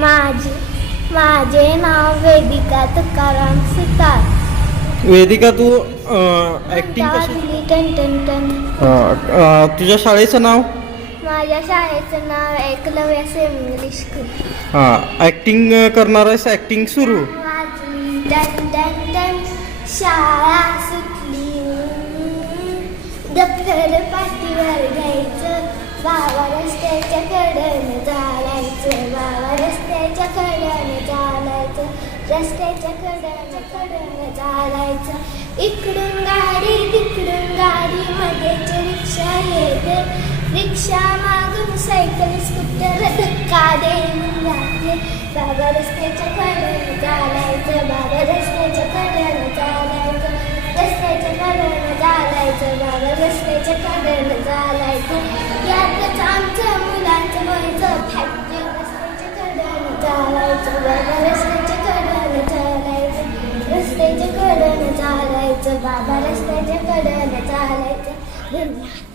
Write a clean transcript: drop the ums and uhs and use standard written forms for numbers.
माझे नाव वेदिका तुकाराम सुतार. वेदिका, तू ॲक्टिंग कशी ton ton ton. तुझ्या शाळेचं नाव? माझ्या शाळेचं नाव एकलव्य सेमी इंग्लिश स्कूल. हां, ॲक्टिंग करणार आहेस? ॲक्टिंग सुरू. वाजली टन टन टन, शाळा सुटली. दप्तर पाठीवर घ्यायचं, बाबा रस्त्याच्या कडेनं चालायचं. बाबा रस्त्याच्या कडेनं चालायचं. रस्त्याच्या कडेनं चालायचं. इकडून गाडी तिकडून गाडी, मध्येच रिक्षा येते. रिक्षा मागून सायकल स्कूटर धक्का देऊन जाते. बाबा रस्त्याच्या कडेनं चालायचं. बाबा रस्त्याच्या कडेनं चालायचं. रस्त्याच्या कडेनं चालायचं. बाबा रस्त्याच्या कडेनं चालायचं. यातच आमचं मुलांचं व्हायचं फॅक्टर. रस्त्याच्या कडेनं चालायचं. बाबा रस्त्याच्या कडेनं चालायचं. रस्त्याच्या कडेनं चालायचं. बाबा रस्त्याच्या कडेनं चालायचं. धन्यवाद.